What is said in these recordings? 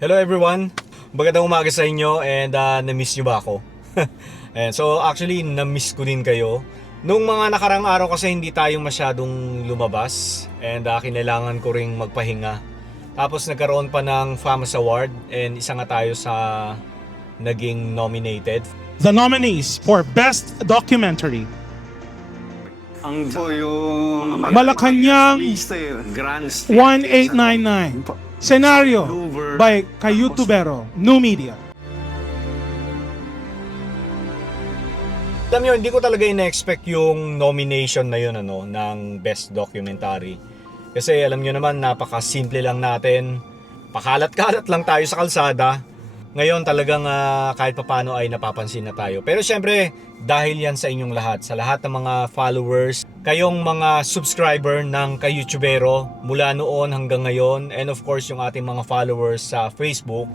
Hello everyone! Magandang umaga sa inyo and na-miss nyo ba ako? And so actually na-miss ko din kayo. Nung mga nakarang araw kasi hindi tayo masyadong lumabas and kinailangan ko ring magpahinga. Tapos nagkaroon pa ng FAMAS Award and isa nga tayo sa naging nominated. The nominees for Best Documentary: Ang yung Malacanang Grand 1899. Scenario by Kayutubero, New Media. Alam nyo, hindi ko talaga ina-expect yung nomination na yun ng Best Documentary. Kasi alam nyo naman, napaka-simple lang natin. Pakalat-kalat lang tayo sa kalsada. Ngayon talagang kahit papano ay napapansin na tayo. Pero syempre, dahil yan sa inyong lahat, sa lahat ng mga followers, kayong mga subscriber ng Kayutubero mula noon hanggang ngayon, and of course yung ating mga followers sa Facebook,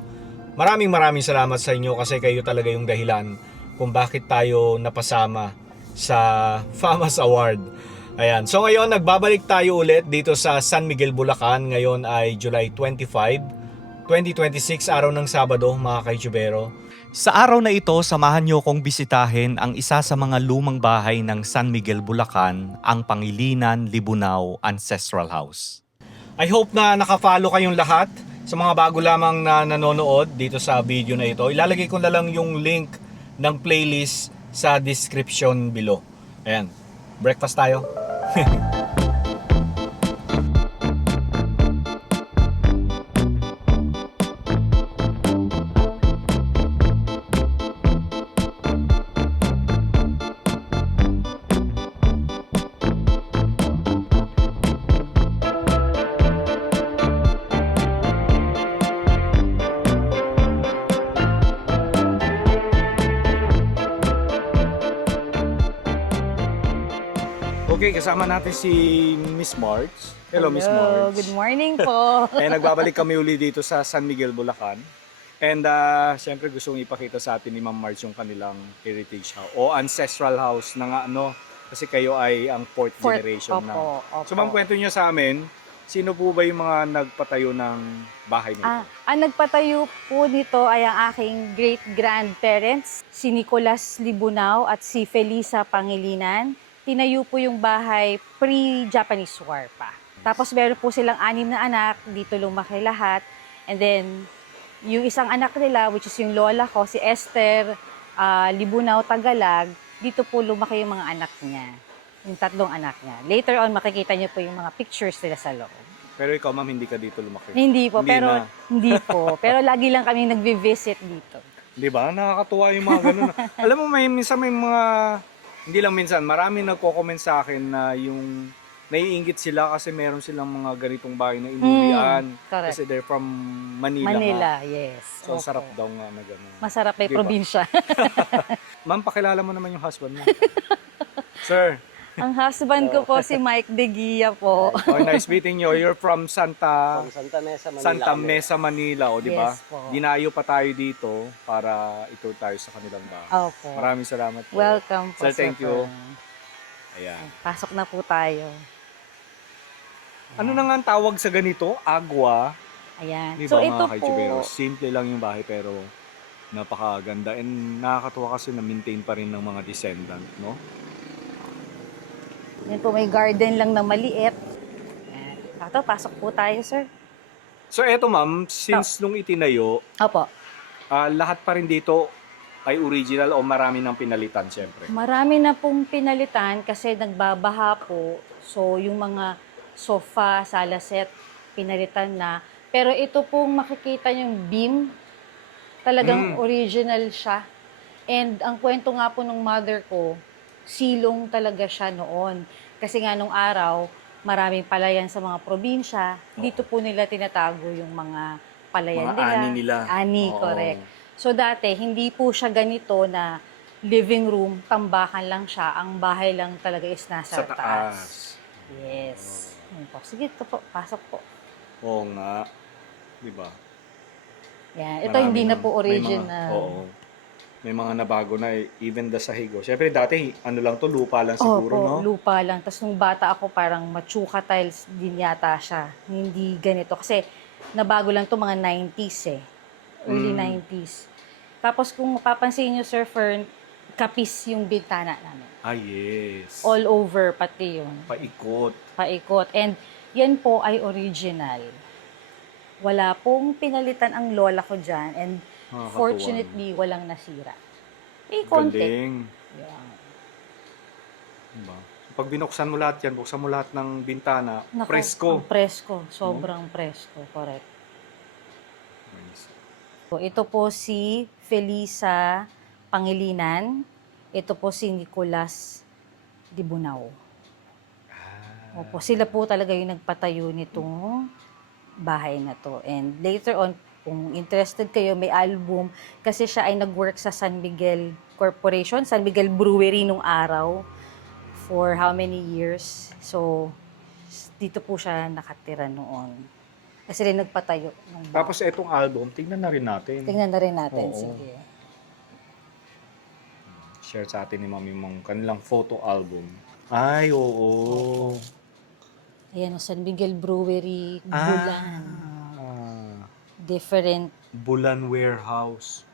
maraming salamat sa inyo kasi kayo talaga yung dahilan kung bakit tayo napasama sa FAMAS Award. Ayan. So ngayon, nagbabalik tayo ulit dito sa San Miguel, Bulacan. Ngayon ay July 25, 2026, araw ng Sabado, mga Kayutubero. Sa araw na ito, samahan niyo kong bisitahin ang isa sa mga lumang bahay ng San Miguel, Bulacan, ang Pangilinan Libunao Ancestral House. I hope na nakafollow kayong lahat. Sa mga bago lamang na nanonood dito sa video na ito, ilalagay ko na lang yung link ng playlist sa description below. Ayan, breakfast tayo. Okay, kasama natin si Miss March. Hello, Miss March. Good morning po. Eh, nagbabalik kami uli dito sa San Miguel, Bulacan. And syempre gusto kong ipakita sa atin ni Ma'am March yung kanilang heritage house o ancestral house na kasi kayo ay ang fourth generation na. Opo. So Ma'am, kwento niyo sa amin, sino po ba yung mga nagpatayo ng bahay nito? Ang nagpatayo po nito ay ang aking great-grandparents, si Nicolas Libunao at si Felisa Pangilinan. Tinayo po yung bahay pre-Japanese War pa. Tapos meron po silang 6 na anak, dito lumaki lahat. And then, yung isang anak nila, which is yung lola ko, si Esther Libunao Tagalag, dito po lumaki yung mga anak niya. Yung 3 anak niya. Later on, makikita niyo po yung mga pictures nila sa loob. Pero ikaw, Ma'am, hindi ka dito lumaki. Hindi po, Hindi pero pero lagi lang kami nagvi-visit dito. Di ba? Nakakatuwa yung mga ganun. Alam mo, minsan may mga, hindi lang minsan, marami nagko-comment sa akin na yung naiinggit sila kasi meron silang mga ganitong bahay na inuwian. Correct. Kasi they're from Manila. Manila, nga. yes. So, Opo. sarap daw nga na gano'n. Masarap ay Diba? probinsya. Ma'am, pakilala mo naman yung husband mo. Sir, Ang husband ko po si Mike De Guia po. oh, nice meeting you. You're from Santa Mesa, Manila, o di ba? Yes po. Dinayo pa tayo dito para ito tayo sa kanilang bahay. Opo. Maraming salamat po. Welcome po. Sir, thank you. Fern. Ayan. Pasok na po tayo. Ano na nga ang tawag sa ganito? Agua. Ayan. Di ba So mga ito Kayutubero? po, Simple lang yung bahay pero napakaganda and nakakatuwa kasi na-maintain pa rin ng mga descendant, no? yan po may garden lang na maliit. Ayan. Ito, pasok po tayo, sir. So eto ma'am, since nung itinayo, Opo. lahat pa rin dito ay original o marami ng pinalitan syempre? Marami na pong pinalitan kasi nagbabaha po. So yung mga sofa, sala set, pinalitan na. Pero ito pong makikita yung beam, talagang original siya. And ang kwento nga po ng mother ko, silong talaga siya noon. Kasi nga nung araw, maraming palayan sa mga probinsya. Dito po nila tinatago yung mga palayan Mga ani nila. Ani, Oo. correct. So dati, hindi po siya ganito na living room, tambakan lang siya. Ang bahay lang talaga is nasa Sa taas. Yes. Yan po. Sige, ito po. Pasok po. Oo nga. Di ba? Yan. Ito Marami hindi na ng- po may original. Oo. May mga nabago na even the sahig. Siyempre dati ano lang to, lupa lang siguro, Opo, no? lupa lang. Tapos nung bata ako, parang machuka tiles din yata siya. Hindi ganito. Kasi nabago lang to mga 90s eh. early 90s. Tapos kung mapapansin nyo, Sir Fern, kapis yung bintana namin. Ah, yes. All over pati yun. Paikot. Paikot. And yan po ay original. Wala pong pinalitan ang lola ko dyan. And Nakakatuwa. fortunately, walang nasira. May konti. Galing. Yeah. Diba? Pag binuksan mo lahat yan, buksan mo lahat ng bintana, Naku, presko. ang presko. Sobrang presko. Correct. Nice. So, ito po si Felisa Pangilinan. Ito po si Nicolas Libunao. Opo, sila po talaga yung nagpatayo nitong bahay na to. And later on, kung interested kayo, may album. Kasi siya ay nag-work sa San Miguel Corporation, San Miguel Brewery nung araw. For how many years. So, dito po siya nakatira noon. Kasi rin nagpatayo. Ng bahay. Tapos itong album, tingnan na rin natin. Tingnan na rin natin. Oo. Sige. Share sa atin ni Mami Mang kanilang photo album. Ay, oo. Ayan o, San Miguel Brewery, Bulan. Ah, Different. Bulan Warehouse.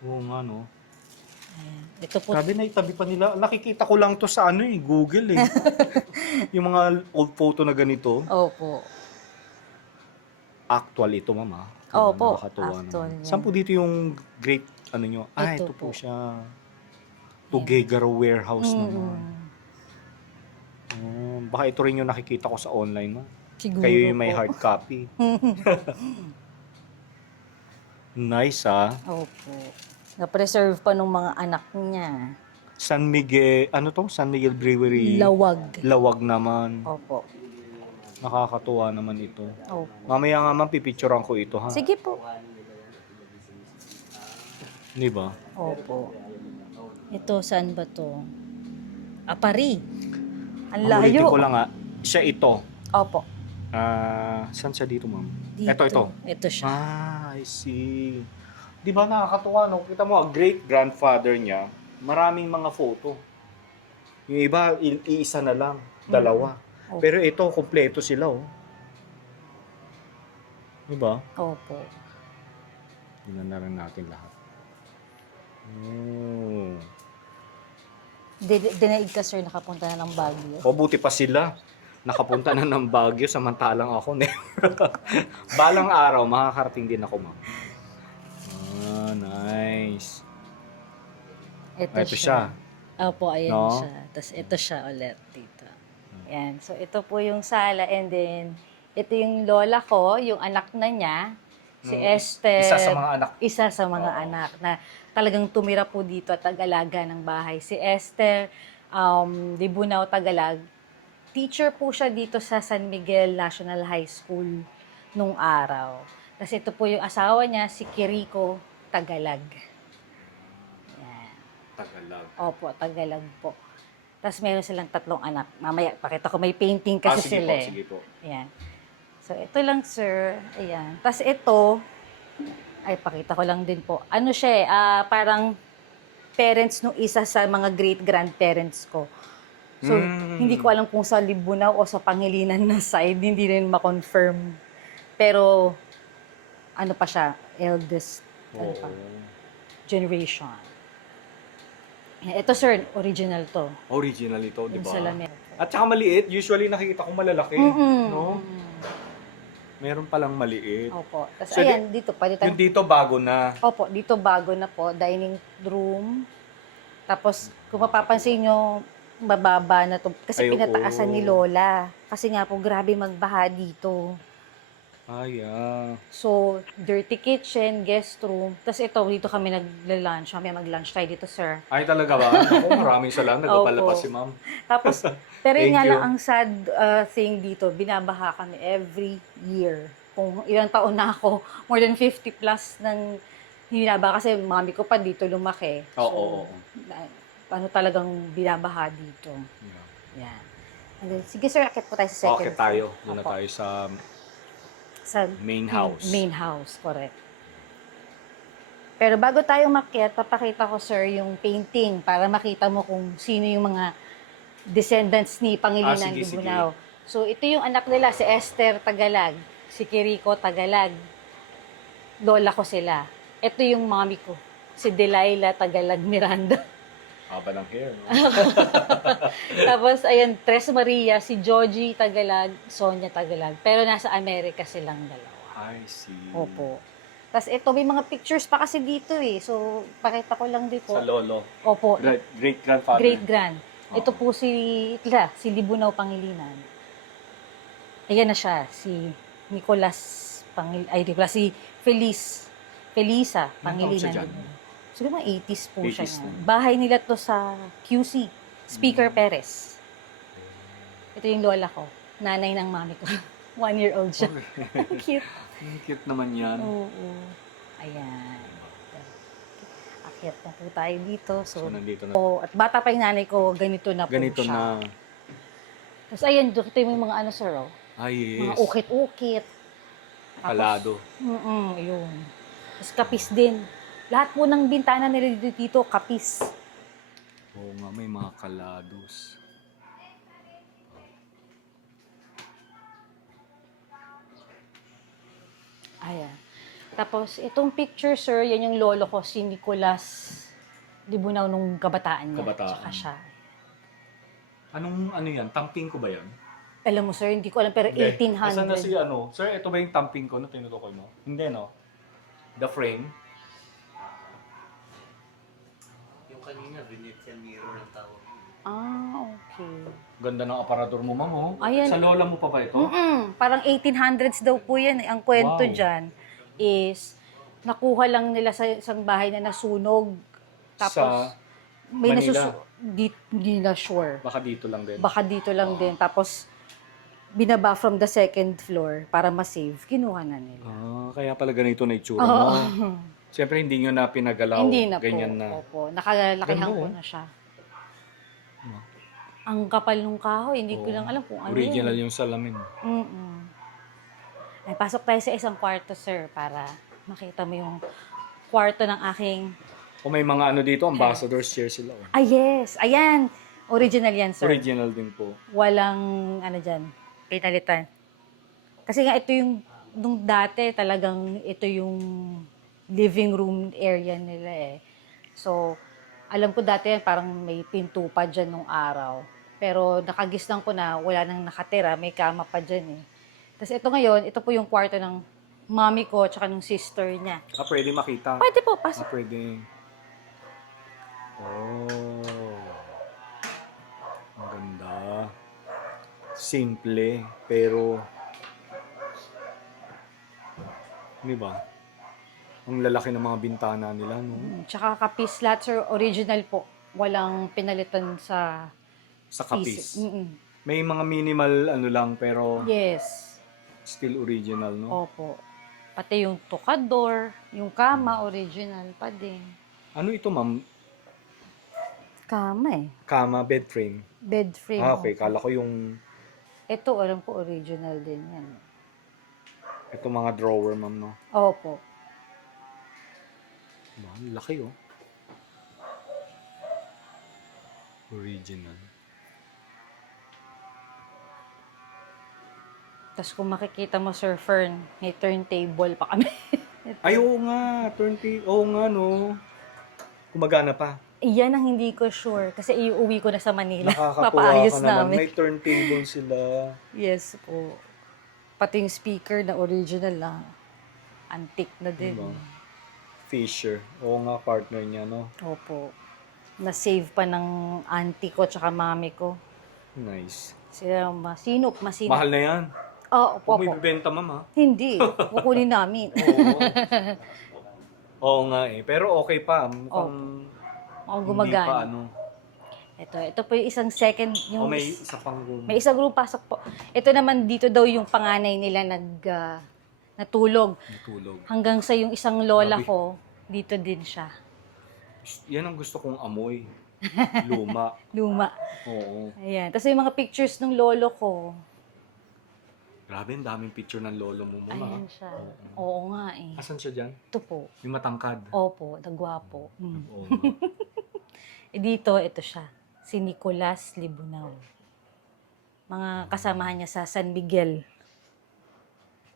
Oo nga, no? Ayan. Ito po. Sabi na itabi pa nila. Nakikita ko lang to sa Google eh. Yung mga old photo na ganito. Opo. Actual ito, mama. Opo, Nakakatuwa actual naman. yan. Saan po dito yung great, nyo? Ah, Ito ito po po. siya. Tugegaro Warehouse Mm-mm. naman. Baka ito rin yung nakikita ko sa online, ma. Siguro Kayo yung may po. hard copy. Nice, ah. Opo. Na-preserve pa ng mga anak niya. San Miguel, ano to? San Miguel Brewery. Lawag. Lawag naman. Opo. Nakakatuwa naman ito. Opo. Mamaya nga man, pipicturean ko ito, ha? Sige po. Di ba? Opo. Ito, saan ba to? Apari. Ang Ulitin layo. ko lang, ha? Siya ito. Opo. Saan siya dito, ma'am? Dito. Ito. Ito siya. I see. Di ba nakakatuwa, no? Kita mo, ang great-grandfather niya, maraming mga photo. Yung iba, iisa na lang, dalawa. Opo. Pero ito, kompleto sila, oh. Di ba? Opo. Tingnan na rin natin lahat. Oh. Dinaig ka, sir, nakapunta na ng Baguio. O, buti pa sila. Nakapunta na ng Baguio, samantalang ako, balang araw, makakarating din ako, ma'am. Ah, nice. Ito, Ito siya. Opo, ayan No? siya. Tapos ito siya ulit dito. Ayan. So, ito po yung sala. And then, ito yung lola ko, yung anak na niya, si Esther. Isa sa mga anak. Isa sa mga Oo. anak na talagang tumira po dito at tagalaga ng bahay. Si Esther Libunao Tagalag. Teacher po siya dito sa San Miguel National High School nung araw. Kasi ito po yung asawa niya, si Kiriko Tagalag. Yan. Tagalag. Opo, Tagalag po. Tapos meron silang 3 anak. Mamaya, pakita ko may painting kasi sige sila po, eh. sige po. Ayan. So, ito lang, sir. Ayan. Tapos ito, ay, pakita ko lang din po. Ano siya eh, parang parents nung isa sa mga great-grandparents ko. So, hindi ko alam kung sa Libunao o sa Pangilinan na side, hindi rin ma-confirm. Pero, ano pa siya, eldest ano pa, generation. Ayan. Ito, sir, original to. Original ito, di Yung ba? salamin. At saka maliit. Usually nakikita ko malalaki. Mm-mm. No? Meron palang maliit. Opo. Tapos, So, ayan, dito, pwede Yung tayong dito bago na. Opo, dito bago na po, dining room. Tapos, kung mapapansin nyo, mababa na to. Kasi Ay, oo. pinataasan ni Lola. Kasi nga po, grabe magbaha dito. Ay, ah. So, dirty kitchen, guest room. Tapos ito, dito kami nagla-lunch. Kami mag-lunch tayo dito, sir. Ay, talaga ba? Ako, maraming salamat. Nagpapalapas Opo. si ma'am. Tapos, pero yun Thank nga you. lang ang sad thing dito, binabaha kami every year. Kung ilang taon na ako, more than 50 plus ng hinaba kasi mami ko pa dito lumaki. Oo. Ano talagang binabaha dito. Yeah. Yan. And then, sige sir, akit po tayo sa second Okay tayo. floor. Muna Opo. tayo sa Sa main house. Main house, correct. Pero bago tayo makyat, papakita ko sir yung painting para makita mo kung sino yung mga descendants ni Pangilinan sige, sige. Libunao. So ito yung anak nila, si Esther Tagalag, si Kiriko Tagalag. lola ko sila. Ito yung mommy ko, si Delilah Tagalag Miranda. Haba ng hair, no? Tapos, ayan, Tres Maria, si Joji Tagalag, Sonia Tagalag. Pero nasa Amerika silang dalawa. I see. Opo. Tapos ito, may mga pictures pa kasi dito eh. So, pakita ko lang dito. Sa lolo. Opo, Great-grandfather. great-grand. Oo. Ito po si Libunaw Pangilinan. Ayan na siya, si Nicolas si Felisa taon siya Pangilinan. dyan? Siguro mga 80s po siya 80s yan. na. Bahay nila to sa QC, Speaker Perez. Ito yung lola ko, nanay ng mami ko. 1-year-old siya. Cute. Ang cute naman yan. Oo. Ayan. Akyat na po tayo dito. So, nandito na. At bata pa yung nanay ko, ganito na po Ganito siya. na. Tapos ayan, dito yung mga ano sir, oh. Ay, Mga yes. ukit-ukit. Tapos, Kalado. yun. Tapos kapis din. Lahat po ng bintana nila dito, kapis. Oo nga, may mga kalados. Ayan. Tapos, itong picture, sir, yan yung lolo ko, si Nicolas Libunaw nung kabataan niya. Kabataan. Tsaka siya. Ano yan? Tamping ko ba yan? Alam mo, sir, hindi ko alam, pero Hindi. 1800. Asan na si ano? Sir, ito ba yung tamping ko na tinutukoy mo? Hindi, no? The frame? Yung kanina, Venetian mirror ang tawag. Ah, okay. Ganda ng aparador mo, ma'am, oh. Ayan. Sa lola mo pa ba ito? Parang 1800s daw po yan. Ang kwento Wow. dyan is, nakuha lang nila sa isang bahay na nasunog. Tapos, Sa may Manila? hindi na sure. Baka dito lang din. Baka dito lang din. Tapos, binaba from the second floor para ma-save. Kinuha na nila. Ah, kaya pala ganito na itsura mo. Siyempre, hindi nyo na pinagalaw. Hindi na Ganyan po. na. Opo. Nakalakihan Ganda, ko oh. na siya. Ang kapal nung kahoy. Hindi ko Oo. lang alam kung ano Original yun. yung salamin. Ay, pasok tayo sa isang kwarto, sir, para makita mo yung kwarto ng aking... O may mga ano dito, ambassador's chair sila. Oh. Ah, yes! Ayan! Original yan, sir. Original din po. Walang, ano dyan, pinalitan. Kasi nga, ito yung, nung dati, talagang ito yung living room area nila eh. So, alam ko dati yan, parang may pinto pa dyan nung araw. Pero nakagisnan ko na wala nang nakatira, may kama pa dyan eh. Tapos ito ngayon, ito po yung kwarto ng mommy ko tsaka ng sister niya. Ah, pwede makita. Pwede po, Ah, pasok. pwede. Oh. Ang ganda. Simple, pero... Di ba? Ang lalaki ng mga bintana nila, no? Tsaka kapis lahat, sir, original po. Walang pinalitan sa Sa kapis. piece. May mga minimal ano lang, pero Yes. still original, no? Opo. Pati yung tukador, yung kama, original pa din. Ano ito, ma'am? Kama eh. Kama, bed frame. Bed frame. Ah, okay. opo. Kala ko yung... Ito, alam po, original din yan. Ito mga drawer, ma'am, no? Opo. Diba? Laki, oh. Original. Tapos kung makikita mo, Sir Fern, may turntable pa kami. Ay, oo nga. Oo nga, no? Gumagana pa. Iyan ang hindi ko sure kasi iuwi ko na sa Manila. Nakakatuwa Papaayos ka naman. namin. May turntable sila. Yes po. Pati yung speaker na original na antique na din. Diba? Fisher. Oo nga, partner niya, no? Opo. Na-save pa ng auntie ko tsaka mami ko. Nice. Sila masinop. Mahal na yan. Oo, Kung may opo. bibenta, ma'am, ha? Hindi. Kukunin namin. Oo. Oo nga, eh. Pero okay pa. Mukhang Ako hindi pa, gumagana. ano. Ito po yung isang second. Yung O may isa pang room. May isang room pasok po. Ito naman dito daw yung panganay nila natulog. Natulog. Hanggang sa yung isang lola Grabe. ko, dito din siya. Yan ang gusto kong amoy. Luma. Luma. Oo. Ayan. Tapos yung mga pictures ng lolo ko. Grabe, ang daming picture ng lolo mo muna. Ayan siya. Oo nga eh. Asan siya dyan? Ito po. Yung matangkad. Opo, nagwapo. Oo nga. Dito, ito siya. Si Nicolas Libunaw. Mga kasamahan niya sa San Miguel.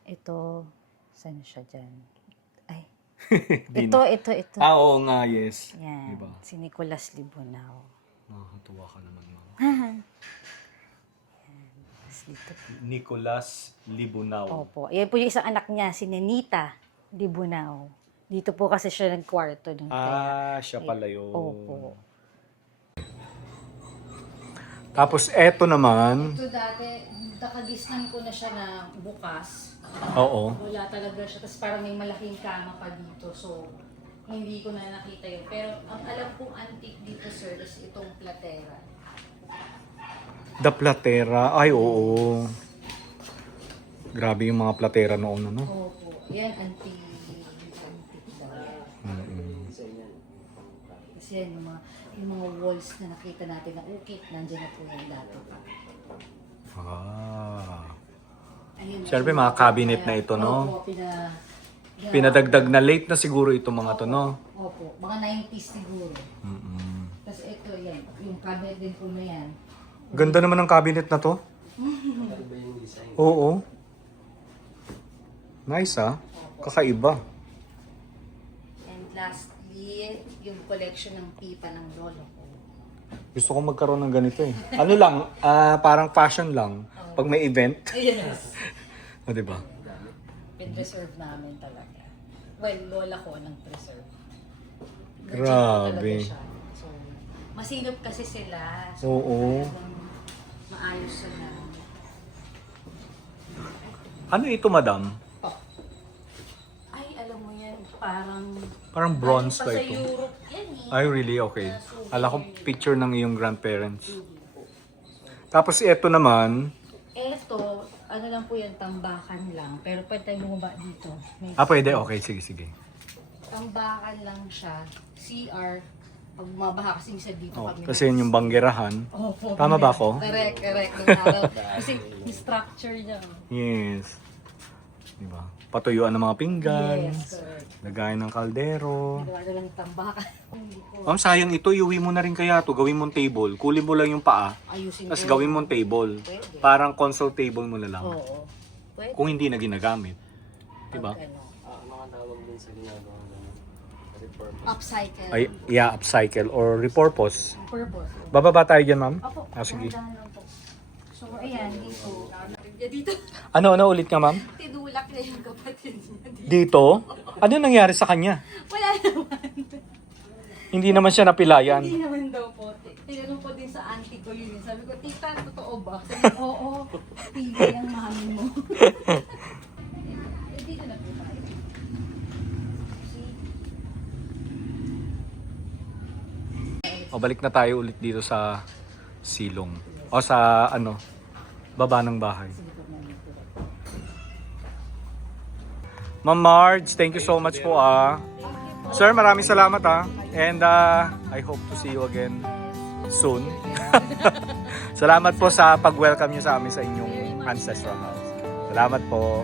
Ito, saan siya dyan? Ay, Ito. Ah, oo nga, yes. Yan, Diba? si Nicolas Libunao. Nakakatuwa ka naman, ma'am. Tapos dito. Nicolas Libunao. Opo. Yan po yung isang anak niya, si Nenita Libunao. Dito po kasi siya nagkwarto nun. Kaya, Siya pala yun. opo. Tapos eto naman, Ito dati, nakagisnan ko na siya na bukas. oo. Wala talaga siya. Tapos parang may malaking kama pa dito. So, hindi ko na nakita yun. Pero ang alam kong antique dito, sir, is itong platera. The Platera. Ay, oo. Grabe yung mga platera noon, ano? Opo. Yan, antique daw. Kasi yan, yung mga walls na nakita natin na ukit, nandiyan na po yan dati. Ayun, Siyempre, mga cabinet na ito, no? Opo, Pinadagdag na late na siguro itong mga to, no? Opo, mga 90s siguro. Tapos ito, yan, yung cabinet din po na yan. Ganda naman ng cabinet na to. Oo. Nice, ah. Kakaiba. And lastly, yung collection ng pipa ng lolo ko. Gusto ko magkaroon ng ganito eh. Ano lang, parang fashion lang. Pag may event. Yes. O, diba? Pin-preserve namin talaga. Well, lola ko nang preserve. Grabe. So, masinop kasi sila. So, Oo. talagang maayos sila. Ano ito, madam? Ay, alam mo yan, parang... Parang bronze pa ba sa ito? Europe yan eh. Ay, really? Okay. Ala ko picture ng iyong grandparents. Tapos ito naman, Eto, ano lang po yan, tambakan lang. Pero pwede tayo bumaba dito. May pwede? Okay, sige. tambakan lang siya. CR. Pag bumabaha kasi minsan dito Oh, kami. kasi yun yung banggerahan. Opo. Tama ba ako? Correct. Nung araw. Kasi yung structure niya. Yes. Diba? Patuyuan ng mga pinggan. Yes, correct. Lagayan ng kaldero. Nagawa na lang tambakan. Ma'am, sayang ito. Iuwi mo na rin kaya to. Gawin mong table. Kulin mo lang yung paa. Ayusin Tapos ko. gawin mong table. Pwede. Parang console table mo na lang. Oo. Pwede. Kung hindi na ginagamit. Diba? Pag ano, Mga tawag din sa ginagawa ng repurpose. upcycle. Ay, yeah, upcycle or repurpose. Purpose. Bababa tayo dyan, ma'am? Opo. Sige. dahan-dahan lang po. So, ayan, dito. Dito, Ano ulit nga, ma'am? tinulak na yung kapatid niya. Dito? Ano nangyari sa kanya? Wala naman. Hindi naman siya napilayan. Hindi naman daw po. Tinanong ko din sa auntie ko yun. Sabi ko, tita, totoo ba? Sabi ko, oo. Tigil ang mami mo. Dito na po tayo. See? O, balik na tayo ulit dito sa silong. O sa baba ng bahay. Ma'am Marge, thank you so much po Sir, maraming salamat And I hope to see you again soon. Salamat po sa pag-welcome niyo sa amin sa inyong ancestral house. Salamat po.